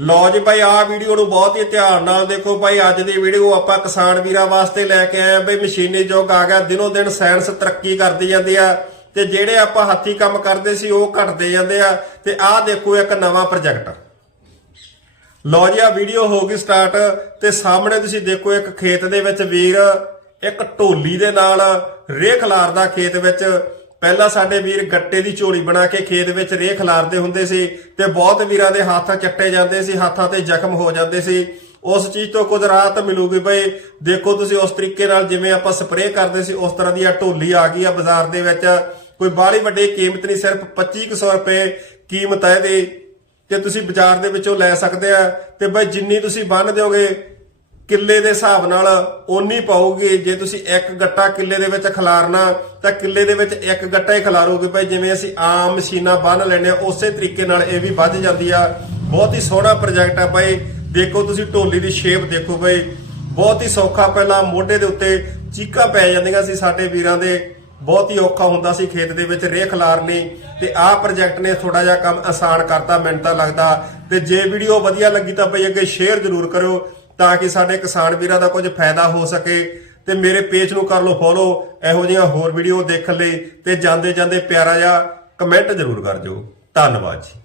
ਲਓ ਜੀ ਭਾਈ, ਆਹ ਵੀਡੀਓ ਨੂੰ ਬਹੁਤ ਹੀ ਧਿਆਨ ਨਾਲ ਦੇਖੋ ਭਾਈ, ਅੱਜ ਦੀ ਵੀਡੀਓ ਆਪਾਂ ਕਿਸਾਨ ਵੀਰਾਂ ਵਾਸਤੇ ਲੈ ਕੇ ਆਏ ਆ ਬਈ, ਮਸ਼ੀਨੀ ਯੁੱਗ ਆ ਗਿਆ, ਦਿਨੋ ਦਿਨ ਸਾਇੰਸ ਤਰੱਕੀ ਕਰਦੀ ਜਾਂਦੀ ਆ ਤੇ ਜਿਹੜੇ ਆਪਾਂ ਹੱਥੀ ਕੰਮ ਕਰਦੇ ਸੀ, ਉਹ ਘਟਦੇ ਜਾਂਦੇ ਆ ਤੇ ਆਹ ਦੇਖੋ ਇੱਕ ਨਵਾਂ ਪ੍ਰੋਜੈਕਟ ਲਓ ਜੀ ਆ ਵੀਡੀਓ ਹੋ ਗਈ ਸਟਾਰਟ ਤੇ ਸਾਹਮਣੇ ਤੁਸੀਂ ਦੇਖੋ ਇੱਕ ਖੇਤ ਦੇ ਵਿੱਚ ਵੀਰ, ਇੱਕ ਢੋਲੀ ਦੇ ਨਾਲ ਰੇਹ ਖਲਾਰਦਾ ਖੇਤ ਵਿੱਚ ਪਹਿਲਾਂ ਸਾਡੇ ਵੀਰ ਗੱਟੇ ਦੀ ਝੋਲੀ ਬਣਾ ਕੇ ਖੇਤ ਵਿੱਚ ਰੇਹ ਖਿਲਾਰਦੇ ਹੁੰਦੇ ਸੀ ਤੇ ਬਹੁਤ ਵੀਰਾਂ ਦੇ ਹੱਥ ਚੱਟੇ ਜਾਂਦੇ ਸੀ, ਹੱਥਾਂ ਤੇ ਜ਼ਖਮ ਹੋ ਜਾਂਦੇ ਸੀ। ਉਸ ਚੀਜ਼ ਤੋਂ ਕੁਝ ਰਾਹਤ ਮਿਲੂਗੀ ਬਈ। ਦੇਖੋ ਤੁਸੀਂ ਉਸ ਤਰੀਕੇ ਨਾਲ ਜਿਵੇਂ ਆਪਾਂ ਸਪਰੇਅ ਕਰਦੇ ਸੀ, ਉਸ ਤਰ੍ਹਾਂ ਦੀ ਆ ਢੋਲੀ ਆ ਗਈ ਆ ਬਾਜ਼ਾਰ ਦੇ ਵਿੱਚ। ਕੋਈ ਬਾਹਲੀ ਵੱਡੀ ਕੀਮਤ ਨਹੀਂ, ਸਿਰਫ 2500 ਰੁਪਏ ਕੀਮਤ ਹੈ ਇਹਦੀ। ਤੇ ਤੁਸੀਂ ਬਾਜ਼ਾਰ ਦੇ ਵਿੱਚੋਂ ਲੈ ਸਕਦੇ ਆ। ਤੇ ਬਈ ਜਿੰਨੀ ਤੁਸੀਂ ਬੰਨ ਦਿਓਗੇ ਕਿੱਲੇ ਦੇ ਹਿਸਾਬ ਨਾਲ ਓਨੀ ਪਾਉਗੀ, ਜੇ ਤੁਸੀਂ ਇੱਕ ਗੱਟਾ ਕਿੱਲੇ ਦੇ ਵਿੱਚ ਖਿਲਾਰਨਾ, ਤਾਂ ਕਿੱਲੇ ਦੇ ਵਿੱਚ ਇੱਕ ਗੱਟਾ ਹੀ ਖਿਲਾਰੋਗੇ ਭਾਈ, ਜਿਵੇਂ ਅਸੀਂ ਆਮ ਮਸ਼ੀਨਾਂ ਬੰਨ ਲੈਨੇ ਆ ਉਸੇ ਤਰੀਕੇ ਨਾਲ ਇਹ ਵੀ ਵੱਧ ਜਾਂਦੀ ਆ। ਬਹੁਤ ਹੀ ਸੋਹਣਾ ਪ੍ਰੋਜੈਕਟ ਆ ਭਾਈ। ਦੇਖੋ ਤੁਸੀਂ ਢੋਲੀ ਦੀ ਸ਼ੇਪ ਦੇਖੋ ਭਾਈ। ਬਹੁਤ ਹੀ ਸੌਖਾ ਪਹਿਲਾਂ ਮੋਢੇ ਦੇ ਉੱਤੇ ਚੀਕਾਂ ਪੈ ਜਾਂਦੀਆਂ ਸੀ ਸਾਡੇ ਵੀਰਾਂ ਦੇ। ਬਹੁਤ ਹੀ ਔਖਾ ਹੁੰਦਾ ਸੀ ਖੇਤ ਦੇ ਵਿੱਚ ਰੇਹ ਖਿਲਾਰਨੀ। ਤੇ ਆਹ ਪ੍ਰੋਜੈਕਟ ਨੇ ਥੋੜਾ ਜਿਹਾ ਕੰਮ ਆਸਾਨ ਕਰਤਾ, ਮੈਨੂੰ ਤਾਂ ਲੱਗਦਾ। ਤੇ ਜੇ ਵੀਡੀਓ ਵਧੀਆ ਲੱਗੀ ਤਾਂ ਬਈ ਅੱਗੇ ਸ਼ੇਅਰ ਜ਼ਰੂਰ ਕਰਿਓ। ਤਾਂ ਕਿ ਸਾਡੇ ਕਿਸਾਨ ਵੀਰਾਂ ਦਾ ਕੁਝ ਫਾਇਦਾ ਹੋ ਸਕੇ ਤੇ ਮੇਰੇ ਪੇਜ ਨੂੰ ਕਰ ਲਓ ਫੋਲੋ ਇਹੋ ਜਿਹੀਆਂ ਹੋਰ ਵੀਡੀਓ ਦੇਖਣ ਲਈ ਤੇ ਜਾਂਦੇ ਜਾਂਦੇ ਪਿਆਰਾ ਜਿਹਾ ਕਮੈਂਟ ਜ਼ਰੂਰ ਕਰ ਦਿਓ। ਧੰਨਵਾਦ ਜੀ।